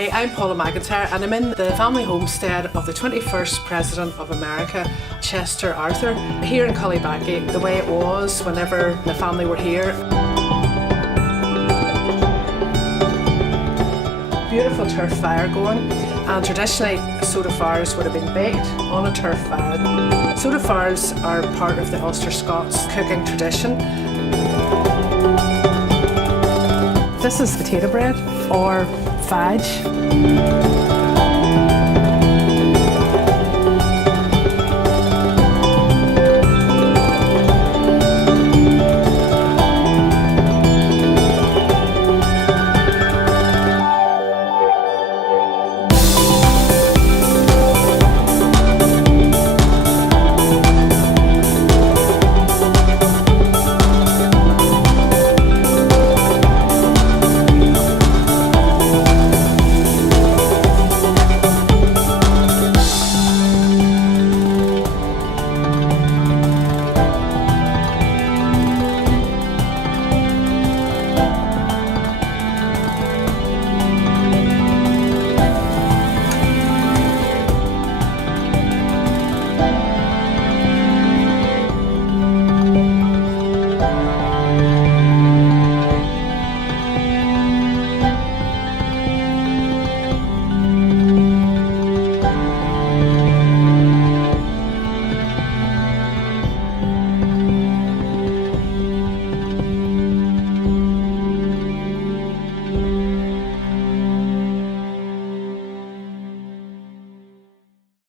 Hi, I'm Paula McIntyre and I'm in the family homestead of the 21st President of America, Chester Arthur, here in Cullybackey, the way it was whenever the family were here. Beautiful turf fire going, and traditionally soda fires would have been baked on a turf fire. Soda fires are part of the Ulster-Scots cooking tradition. This is potato bread or fudge.